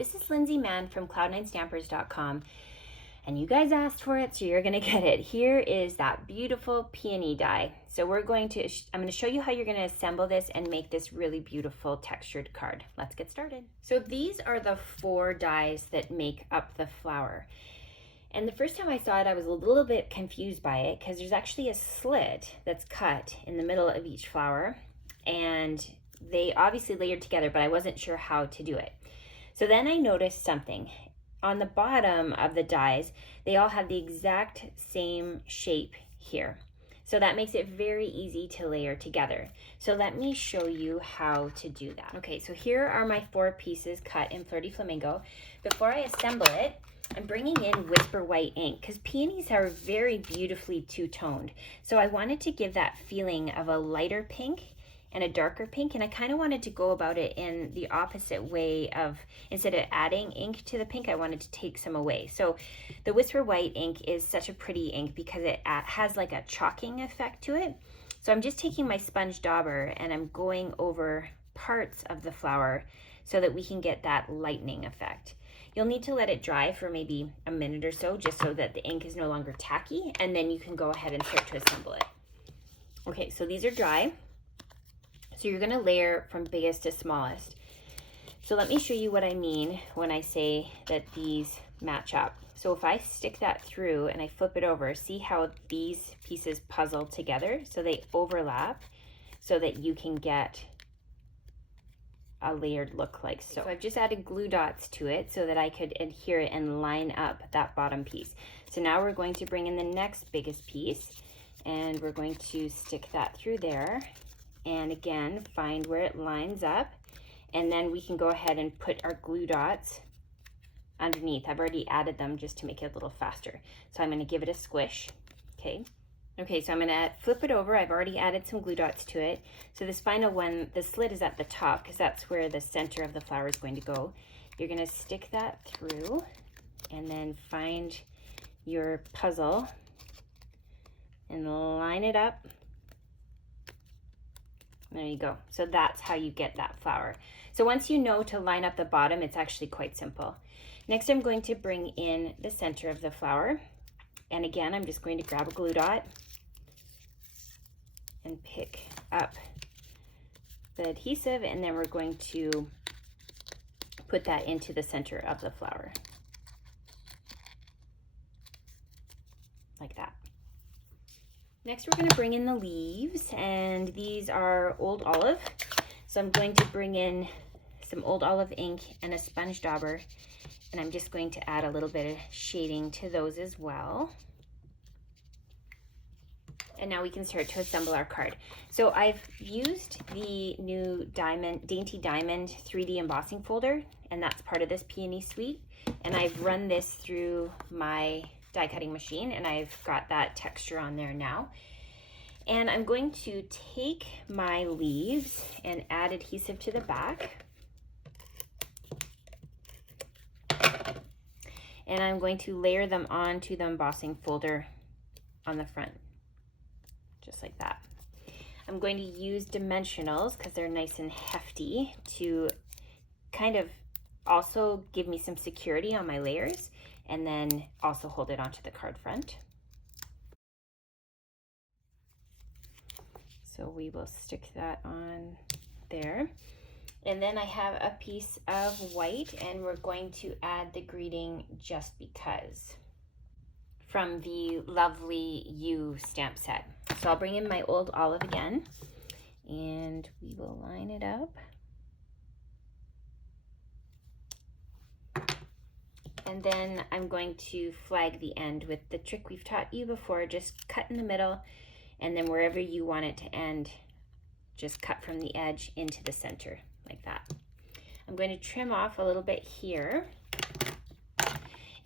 This is Lindsay Mann from cloud9stampers.com, and you guys asked for it, so you're gonna get it. Here is that beautiful peony die. So I'm gonna show you how you're gonna assemble this and make this really beautiful textured card. Let's get started. So these are the 4 dies that make up the flower. And the first time I saw it, I was a little bit confused by it because there's actually a slit that's cut in the middle of each flower, and they obviously layered together, but I wasn't sure how to do it. So then I noticed something. On the bottom of the dies, they all have the exact same shape here. So that makes it very easy to layer together. So let me show you how to do that. Okay, so here are my 4 pieces cut in Flirty Flamingo. Before I assemble it, I'm bringing in Whisper White ink because peonies are very beautifully two-toned. So I wanted to give that feeling of a lighter pink and a darker pink, and I kind of wanted to go about it in the opposite way of, instead of adding ink to the pink, I wanted to take some away. So the Whisper White ink is such a pretty ink because it has like a chalking effect to it. So I'm just taking my sponge dauber and I'm going over parts of the flower so that we can get that lightening effect. You'll need to let it dry for maybe a minute or so, just so that the ink is no longer tacky, and then you can go ahead and start to assemble it. Okay, so these are dry. So you're gonna layer from biggest to smallest. So let me show you what I mean when I say that these match up. So if I stick that through and I flip it over, see how these pieces puzzle together? So they overlap so that you can get a layered look like so. So I've just added glue dots to it so that I could adhere it and line up that bottom piece. So now we're going to bring in the next biggest piece and we're going to stick that through there. And again, find where it lines up, and then we can go ahead and put our glue dots underneath. I've already added them just to make it a little faster. So I'm going to give it a squish. Okay, so I'm going to flip it over. I've already added some glue dots to it. So this final one, the slit is at the top because that's where the center of the flower is going to go. You're going to stick that through and then find your puzzle and line it up. There you go. So that's how you get that flower. So once you know to line up the bottom, it's actually quite simple. Next, I'm going to bring in the center of the flower. And again, I'm just going to grab a glue dot and pick up the adhesive, and then we're going to put that into the center of the flower. Like that. Next, we're going to bring in the leaves, and these are Old Olive. So I'm going to bring in some Old Olive ink and a sponge dauber, and I'm just going to add a little bit of shading to those as well. And now we can start to assemble our card. So I've used the new Dainty Diamond 3D embossing folder, and that's part of this Peony suite. And I've run this through my die cutting machine, and I've got that texture on there now. And I'm going to take my leaves and add adhesive to the back. And I'm going to layer them onto the embossing folder on the front, just like that. I'm going to use dimensionals because they're nice and hefty to kind of also give me some security on my layers, and then also hold it onto the card front. So we will stick that on there. And then I have a piece of white, and we're going to add the greeting Just Because from the lovely You stamp set. So I'll bring in my Old Olive again, and we will line it up. And then I'm going to flag the end with the trick we've taught you before. Just cut in the middle, and then wherever you want it to end, just cut from the edge into the center, like that. I'm going to trim off a little bit here,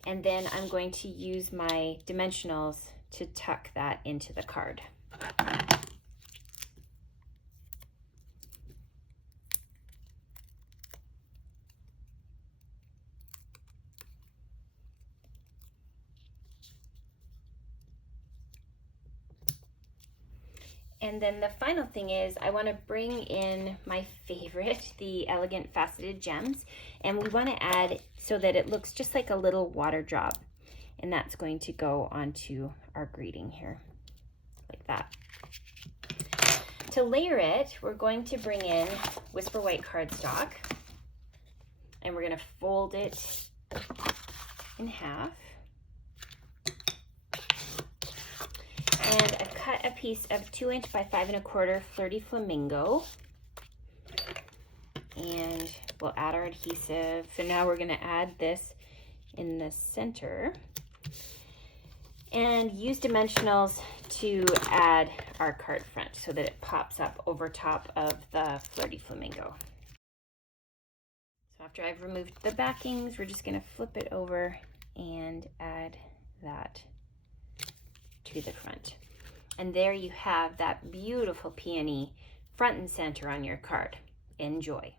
and then I'm going to use my dimensionals to tuck that into the card. And then the final thing is I want to bring in my favorite, the Elegant Faceted Gems. And we want to add so that it looks just like a little water drop. And that's going to go onto our greeting here, like that. To layer it, we're going to bring in Whisper White cardstock. And we're going to fold it in half. And I've cut a piece of 2" by 5 1/4 Flirty Flamingo. And we'll add our adhesive. So now we're going to add this in the center. And use dimensionals to add our card front so that it pops up over top of the Flirty Flamingo. So after I've removed the backings, we're just going to flip it over and add that to the front. And there you have that beautiful peony front and center on your card. Enjoy.